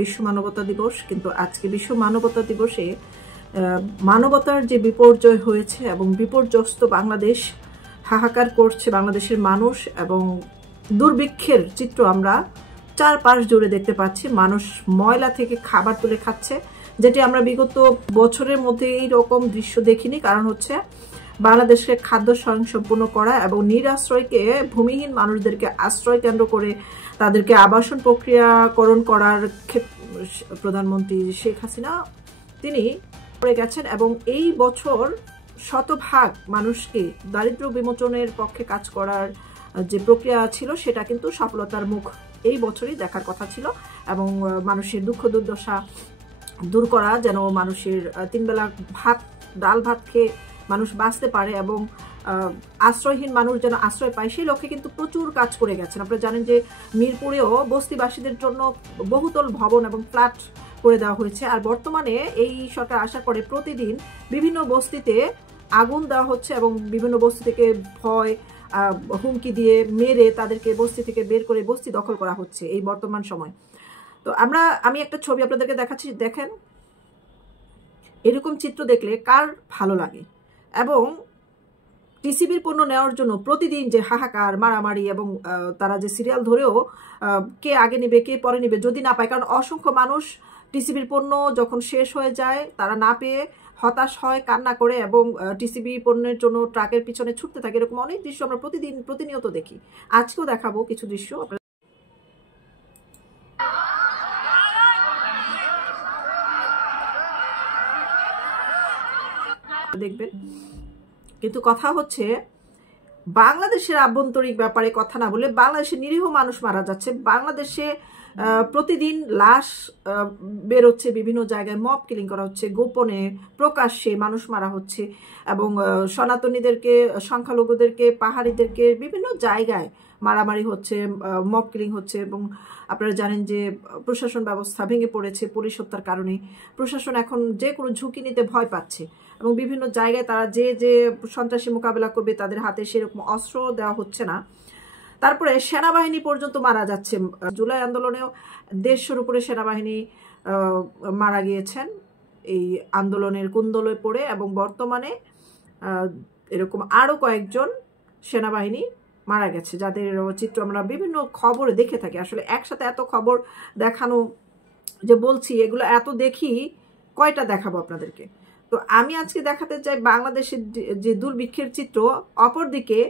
বিশ্ব মানবতা দিবস, কিন্তু আজকে বিশ্ব মানবতা দিবসে মানবতার যে বিপর্যয় হয়েছে এবং বিপর্যস্ত বাংলাদেশ হাহাকার করছে বাংলাদেশের মানুষ, এবং দুর্ভিক্ষের চিত্র আমরা চারপাশ জুড়ে দেখতে পাচ্ছি। মানুষ ময়লা থেকে খাবার তুলে খাচ্ছে, যেটি আমরা বিগত বছরের মধ্যে এই রকম দৃশ্য দেখিনি। কারণ হচ্ছে বাংলাদেশকে খাদ্য স্বয়ংসম্পূর্ণ করা এবং নিরাশ্রয়কে, ভূমিহীন মানুষদেরকে আশ্রয় কেন্দ্র করে তাদেরকে আবাসন প্রক্রিয়াকরণ করার প্রধানমন্ত্রী শেখ হাসিনা তিনি করে গেছেন। এবং এই বছর শতভাগ মানুষকে দারিদ্র্য বিমোচনের পক্ষে কাজ করার যে প্রক্রিয়া ছিল সেটা কিন্তু সফলতার মুখ এই বছরই দেখার কথা ছিল। এবং মানুষের দুঃখ দুর্দশা দূর করা, যেন মানুষের তিনবেলা ডাল ভাত খেয়ে মানুষ বাঁচতে পারে এবং আশ্রয়হীন মানুষ যেন আশ্রয় পায়, সেই লক্ষ্যে কিন্তু প্রচুর কাজ করে গেছেন। আপনারা জানেন যে মিরপুরেও বস্তিবাসীদের জন্য বহুতল ভবন এবং ফ্ল্যাট করে দেওয়া হয়েছে। আর বর্তমানে এই সরকার আসার পরে প্রতিদিন বিভিন্ন বস্তিতে আগুন দেওয়া হচ্ছে এবং বিভিন্ন বস্তি থেকে ভয় হুমকি দিয়ে মেরে তাদেরকে বস্তি থেকে বের করে বস্তি দখল করা হচ্ছে এই বর্তমান সময়। তো আমি একটা ছবি আপনাদেরকে দেখাচ্ছি, দেখেন এরকম চিত্র দেখলে কার ভালো লাগে। এবং টিসিবির পণ্য নেওয়ার জন্য প্রতিদিন যে হাহাকার, মারামারি, এবং তারা যে সিরিয়াল ধরেও কে আগে নেবে কে পরে নেবে যদি না পায়, কারণ অসংখ্য মানুষ টিসিবির পণ্য যখন শেষ হয়ে যায় তারা না পেয়ে হতাশ হয়, কান্না করে এবং টিসিবি পণ্যের জন্য ট্রাকের পিছনে ছুটতে থাকে। এরকম অনেক দৃশ্য আমরা প্রতিনিয়ত দেখি। আজকেও দেখাবো কিছু দৃশ্য দেখবেন। কিন্তু কথা হচ্ছে বাংলাদেশের আভ্যন্তরিক ব্যাপারে কথা না বলে বাংলাদেশের নিরীহ মানুষ মারা যাচ্ছে। বাংলাদেশে প্রতিদিন লাশ বেরোচ্ছে, বিভিন্ন জায়গায় মব কিলিং করা হচ্ছে, গোপনে প্রকাশ্যে মানুষ মারা হচ্ছে এবং সনাতনীদেরকে, সংখ্যালঘুদেরকে, পাহাড়িদেরকে বিভিন্ন জায়গায় মারামারি হচ্ছে, মব কিলিং হচ্ছে। এবং আপনারা জানেন যে প্রশাসন ব্যবস্থা ভেঙে পড়েছে পুলিশ হত্যার কারণে। প্রশাসন এখন যে কোনো ঝুঁকি নিতে ভয় পাচ্ছে এবং বিভিন্ন জায়গায় তারা যে সন্ত্রাসী মোকাবেলা করবে তাদের হাতে সেরকম অস্ত্র দেওয়া হচ্ছে না। তারপরে সেনাবাহিনী পর্যন্ত মারা যাচ্ছে। জুলাই আন্দোলনেও 150-এর উপরে সেনাবাহিনী মারা গিয়েছেন এই আন্দোলনের কুন্দলে পড়ে, এবং বর্তমানে এরকম আরো কয়েকজন সেনাবাহিনী মারা গেছে, যাদের চিত্র আমরা বিভিন্ন খবরে দেখে থাকি। আসলে একসাথে এত খবর দেখানো যে বলছি, এগুলো এত দেখি কয়টা দেখাবো আপনাদেরকে। তো আমি আজকে দেখাতে চাই বাংলাদেশের যে দুর্ভিক্ষের চিত্র। অপরদিকে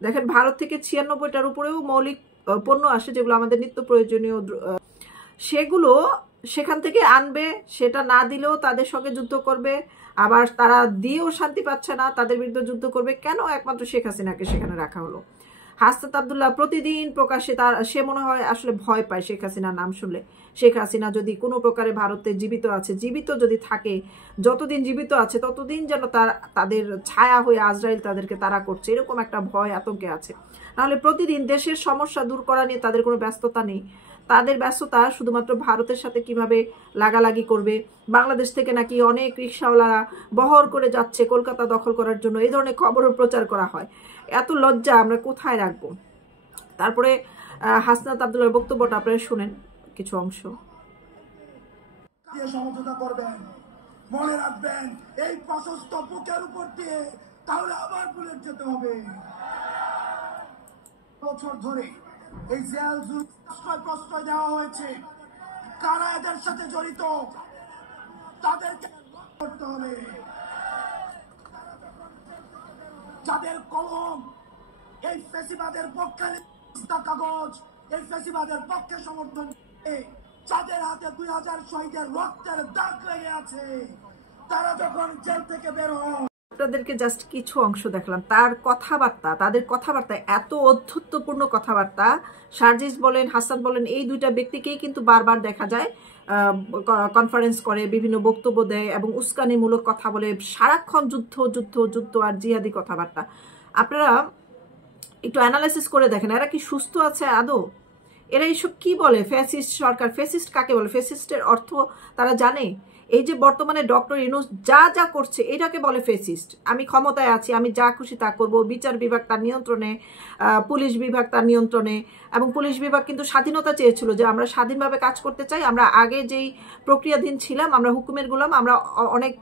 দেখেন ভারত থেকে 96টার উপরেও মৌলিক পণ্য আসে, যেগুলো আমাদের নিত্য প্রয়োজনীয়, সেগুলো সেখান থেকে আনবে, সেটা না দিলেও তাদের সঙ্গে যুদ্ধ করবে। আবার তারা দিয়েও শান্তি পাচ্ছে না, তাদের বিরুদ্ধে যুদ্ধ করবে। কেন? একমাত্র শেখ হাসিনাকে সেখানে রাখা হলো। হাসনাত আব্দুল্লাহ প্রতিদিন প্রকাশ্যে সে মনে হয় আসলে ভয় পায় শেখ হাসিনার নাম শুনলে। শেখ হাসিনা যদি কোনো প্রকারে ভারতে জীবিত আছে, জীবিত যদি থাকে, যতদিন জীবিত আছে ততদিন যেন তাদের ছায়া হয়ে আজরাইল তাদেরকে তাড়া করছে, এরকম একটা ভয় আতঙ্কে আছে। নাহলে প্রতিদিন দেশের সমস্যা দূর করা নিয়ে তাদের কোনো ব্যস্ততা নেই। তাদের ব্যস্ততা শুধুমাত্র ভারতের সাথে কিভাবে লাগালাগি করবে। বাংলাদেশ থেকে নাকি অনেক রিক্সাওয়ালারা বহর করে যাচ্ছে কলকাতা দখল করার জন্য, এই ধরনের খবরও প্রচার করা হয়। এত লজ্জা আমরা কোথায় রাখবো? তারপরে হাসনাত আব্দুল্লাহর বক্তব্যটা আপনারা শুনেন কিছু অংশ। সমঝোতা করবেন, মনে রাখবেন এই প্রশস্ত বুকের উপর দিয়ে তাহলে আবার বুলেট যেতে হবে। বছর ধরে এই জেল প্রশ্রয় দেওয়া হয়েছে, কারা এদের সাথে জড়িত তাদেরকে করতে হবে। যাদের কলম এই ফ্যাসিবাদের পক্ষে কাগজ, এই ফ্যাসিবাদের পক্ষে সমর্থন, যাদের হাতে 2000 শহীদের রক্তের দাগ লেগে আছে, তারা যখন জেল থেকে বের হন। আপনাদেরকে জাস্ট কিছু অংশ দেখলাম। তাদের কথাবার্তা এত অধ্যত্বপূর্ণ কথাবার্তা। সার্জিস বলেন, হাসান বলেন, এই দুইটা ব্যক্তিকেই কিন্তু বারবার দেখা যায় কনফারেন্স করে, বিভিন্ন বক্তব্য দেয় এবং উস্কানিমূলক কথা বলে, সারাক্ষণ যুদ্ধ যুদ্ধ যুদ্ধ আর জিহাদি কথাবার্তা। আপনারা একটু অ্যানালাইসিস করে দেখেন, এরা কি সুস্থ আছে আদৌ? এরা এইসব কি বলে? ফ্যাসিস্ট সরকার। ফ্যাসিস্ট কাকে বলে? ফ্যাসিস্টের অর্থ তারা জানে? এই যে বর্তমানে ডক্টর ইউনূস যা যা করছে এটাকে বলে ফেসিস্ট। আমি ক্ষমতায় আছি, আমি যা খুশি তা করব, বিচার বিভাগ তার নিয়ন্ত্রণে, পুলিশ বিভাগ তার নিয়ন্ত্রণে। এবং পুলিশ বিভাগ কিন্তু স্বাধীনতা চেয়েছিল যে আমরা স্বাধীনভাবে কাজ করতে চাই, আমরা আগে যেই প্রক্রিয়াধীন ছিলাম, আমরা হুকুমের গোলাম, আমরা অনেক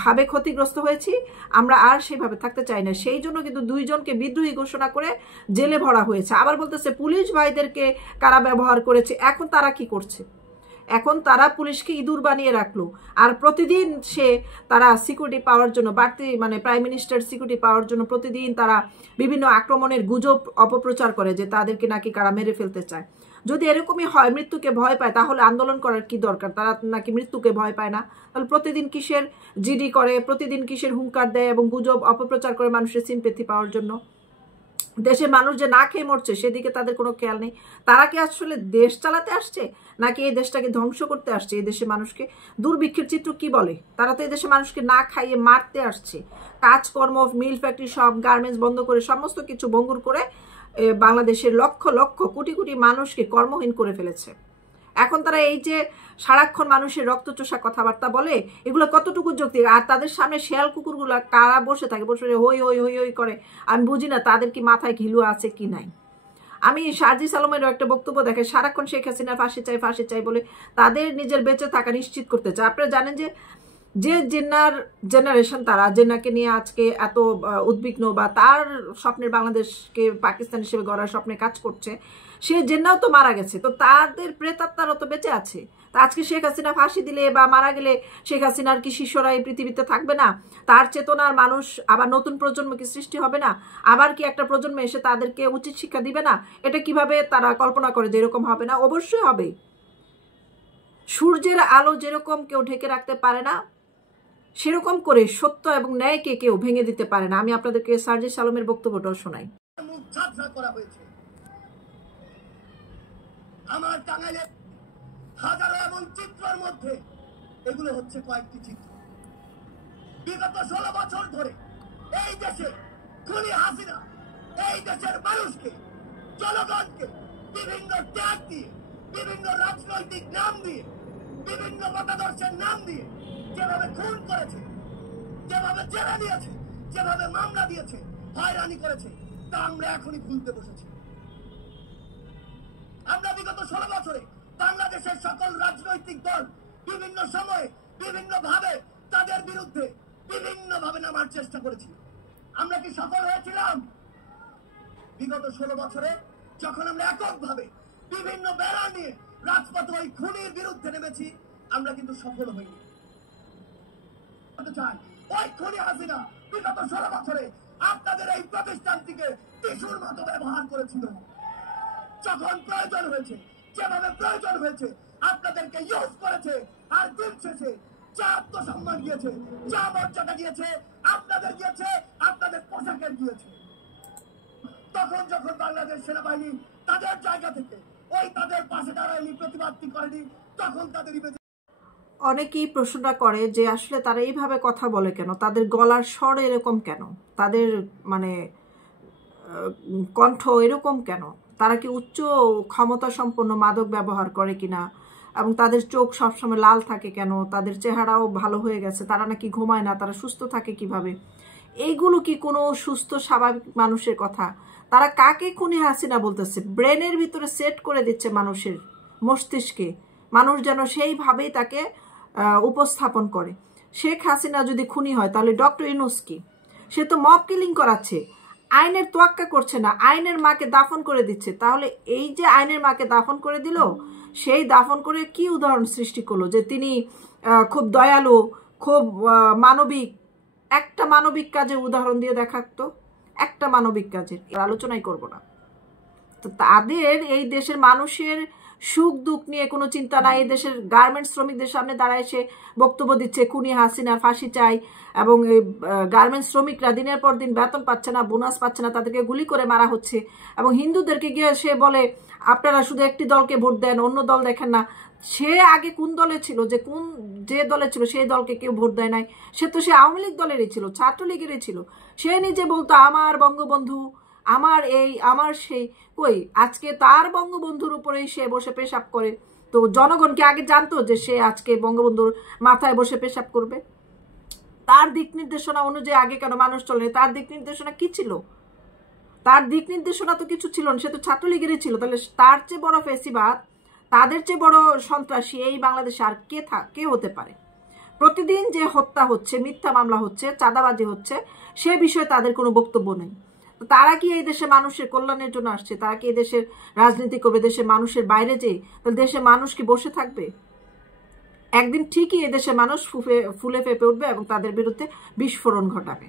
ভাবে ক্ষতিগ্রস্ত হয়েছি, আমরা আর সেভাবে থাকতে চাই না। সেই জন্য কিন্তু 2 জনকে বিদ্রোহী ঘোষণা করে জেলে ভরা হয়েছে। আবার বলতেছে পুলিশ ভাইদেরকে কারা ব্যবহার করেছে। এখন তারা কি করছে? এখন তারা পুলিশকে ইঁদুর বানিয়ে রাখলো, আর প্রতিদিন তারা সিকিউরিটি পাওয়ার জন্য বাড়তি, মানে প্রাইম মিনিস্টার সিকিউরিটি পাওয়ার জন্য প্রতিদিন তারা বিভিন্ন আক্রমণের গুজব অপপ্রচার করে যে তাদেরকে নাকি কারা মেরে ফেলতে চায়। যদি এরকমই হয়, মৃত্যুকে ভয় পায়, তাহলে আন্দোলন করার কি দরকার? তারা নাকি মৃত্যুকে ভয় পায় না? তাহলে প্রতিদিন কিসের জিডি করে, প্রতিদিন কিসের হুঙ্কার দেয় এবং গুজব অপপ্রচার করে মানুষের সিম্পেথি পাওয়ার জন্য? দেশের মানুষ যে না খেয়ে মরছে সেদিকে তাদের কোনো খেয়াল নেই। তারা কি আসলে দেশ চালাতে আসছে, নাকি এই দেশটাকে ধ্বংস করতে আসছে? এই দেশের মানুষকে দুর্ভিক্ষের চিত্র কি বলে? তারা তো এই দেশের মানুষকে না খাইয়ে মারতে আসছে। কাজকর্ম, মিল ফ্যাক্টরি, সব গার্মেন্টস বন্ধ করে, সমস্ত কিছু ভঙ্গুর করে বাংলাদেশের লক্ষ লক্ষ কোটি কোটি মানুষকে কর্মহীন করে ফেলেছে। এখন তারা এই যে সারাক্ষণ মানুষের রক্তচোষা কথাবার্তা বলে, এগুলো কতটুকু যৌক্তিক? আর তাদের সামনে শেয়াল কুকুরগুলো কারা বসে থাকে, বসে হই হই হই হই করে। আমি বুঝি না তাদের কি মাথায় ঘিলু আছে কি নাই। আমি সার্জিস আলমেরও একটা বক্তব্য দেখে, সারাক্ষণ শেখ হাসিনার ফাঁসি চাই বলে তাদের নিজের বেঁচে থাকা নিশ্চিত করতে চায়। আপনারা জানেন যে জিন্নার জেনারেশন, তারা জিন্নাকে নিয়ে আজকে এত উদ্বিগ্ন বা তার স্বপ্নের বাংলাদেশকে পাকিস্তান হিসেবে গড়ার স্বপ্নে কাজ করছে, সে জিন্নাও তো মারা গেছে, তো তাদের প্রেতাত্মারও তো বেঁচে আছে। তা আজকে শেখ হাসিনা ফাঁসি দিলে বা মারা গেলে শেখ হাসিনার কি শিষ্যরা এই পৃথিবীতে থাকবে না? তার চেতনার মানুষ আবার নতুন প্রজন্ম কি সৃষ্টি হবে না? আবার কি একটা প্রজন্ম এসে তাদেরকে উচিত শিক্ষা দিবে না? এটা কিভাবে তারা কল্পনা করে যে এরকম হবে না? অবশ্যই হবে। সূর্যের আলো যেরকম কেউ ঢেকে রাখতে পারে না, সেরকম করে সত্য এবং ন্যায়কে কেউ ভেঙে দিতে পারে না। আমি আপনাদেরকে সার্জিস আলমের বক্তব্যটাও শোনাই। আমার টাঙ্গাইলের হাজারো এবং চিত্রের মধ্যে এগুলো হচ্ছে কয়েকটি চিত্র। বিগত 16 বছর ধরে এই দেশে খুনি হাসিনা এই দেশের মানুষকে, জনগণকে বিভিন্ন ট্যাগ দিয়ে, বিভিন্ন রাজনৈতিক নাম দিয়ে, বিভিন্ন মতাদর্শের নাম দিয়ে যেভাবে খুন করেছে, যেভাবে জেলে দিয়েছে, যেভাবে মামলা দিয়েছে, হয়রানি করেছে, তা আমরা এখনই ভুলতে বসেছি। আমরা বিগত 16 বছরে বাংলাদেশের সকল রাজনৈতিক দল বিভিন্ন সময়ে বিভিন্ন ভাবে তাদের বিরুদ্ধে বিভিন্ন ভাবে নামার চেষ্টা করেছি। আমরা কি সফল হয়েছিলাম? বিগত 16 বছরে যখন আমরা এককভাবে বিভিন্ন ব্যানার নিয়ে রাজপথে ওই খুনির বিরুদ্ধে নেমেছি, আমরা কিন্তু সফল হইনি। ওই খুনি হাসিনা বিগত 16 বছরে আপনাদের এই প্রতিষ্ঠানটিকে টিস্যুর মতো ব্যবহার করেছিল। যখন প্রয়োজন হয়েছে, যেভাবে প্রয়োজন হয়েছে, আপনাদেরকে ইউজ করেছে। আর দিন শেষে যা আত্মসম্মান দিয়েছে, যা মর্যাদা দিয়েছে, আপনাদের দিয়েছে, আপনাদের পোশাকের দিয়েছে। তখন যখন বাংলাদেশ সেনাবাহিনী তাদের জায়গা থেকে ওই তাদের পাশে দাঁড়ায়নি, প্রতিবাদটি করেনি, তখন তাদের অনেকেই প্রশ্নটা করে যে আসলে তারা এইভাবে কথা বলে কেন, তাদের গলার স্বর এরকম কেন, তাদের মানে কণ্ঠ এরকম কেন, তারা কি উচ্চ ক্ষমতা সম্পন্ন মাদক ব্যবহার করে কিনা, এবং তাদের চোখ সবসময় লাল থাকে কেন, তাদের চেহারাও ভালো হয়ে গেছে, তারা নাকি ঘুমায় না, তারা সুস্থ থাকে কিভাবে? এইগুলো কি কোনো সুস্থ স্বাভাবিক মানুষের কথা? তারা কাকে খুনি হাসিনা বলতেছে? ব্রেনের ভিতরে সেট করে দিচ্ছে মানুষের মস্তিষ্কে, মানুষ যেন সেইভাবেই তাকে উপস্থাপন করে। শেখ হাসিনা যদি খুনি হয় তাহলে ডক্টর ইউনূস কি? সে তো মব কিলিং করাচ্ছে, আইনের তোয়াক্কা করছে না, আইনের মাকে দাফন করে দিচ্ছে। তাহলে এই যে আইনের মাকে দাফন করে দিল, সেই দাফন করে কি উদাহরণ সৃষ্টি করলো যে তিনি খুব দয়ালু, খুব মানবিক? একটা মানবিক কাজের উদাহরণ দিয়ে দেখাতো, একটা মানবিক কাজের আলোচনাই করব না। তো তাদের এই দেশের মানুষের সুখ দুঃখ নিয়ে কোনো চিন্তা নাই। এই দেশের গার্মেন্টস শ্রমিকদের সামনে দাঁড়ায় সে বক্তব্য দিচ্ছে খুনি হাসিনার ফাঁসি চাই, এবং এই গার্মেন্টস শ্রমিকরা দিনের পর দিন বেতন পাচ্ছে না, বোনাস পাচ্ছে না, তাদেরকে গুলি করে মারা হচ্ছে। এবং হিন্দুদেরকে গিয়ে সে বলে আপনারা শুধু একটি দলকে ভোট দেন, অন্য দল দেখেন না। সে আগে কোন দলে ছিল, যে দলে ছিল সেই দলকে কেউ ভোট দেয় নাই। সে আওয়ামী লীগ দলেরই ছিল, ছাত্রলীগেরই ছিল। সে নিজে বলতো আমার বঙ্গবন্ধু, আমার এই আমার সেই। কই আজকে তার বঙ্গবন্ধুর উপরেই সে বসে পেশাব করে, তো জনগণকে আগে জানতো যে সে আজকে বঙ্গবন্ধুর মাথায় বসে পেশাব করবে? তার দিক নির্দেশনা অনুযায়ী আগে কেন মানুষ চলেনি? তার দিক নির্দেশনা কি ছিল? তার দিক নির্দেশনা তো কিছু ছিল না, সে তো ছাত্রলীগেরই ছিল। তাহলে তার চেয়ে বড় ফেসিবাদ, তাদের চেয়ে বড় সন্ত্রাসী এই বাংলাদেশে আর কে হতে পারে? প্রতিদিন যে হত্যা হচ্ছে, মিথ্যা মামলা হচ্ছে, চাঁদাবাজি হচ্ছে, সে বিষয়ে তাদের কোনো বক্তব্য নেই। তো তারা কি এই দেশে মানুষের কল্যাণের জন্য আসছে? তারা কি এই দেশের রাজনীতি করবে দেশের মানুষের বাইরে যেয়ে? তাহলে দেশের মানুষ কি বসে থাকবে? একদিন ঠিকই এদেশের মানুষ ফুলে ফেঁপে উঠবে এবং তাদের বিরুদ্ধে বিস্ফোরণ ঘটাবে।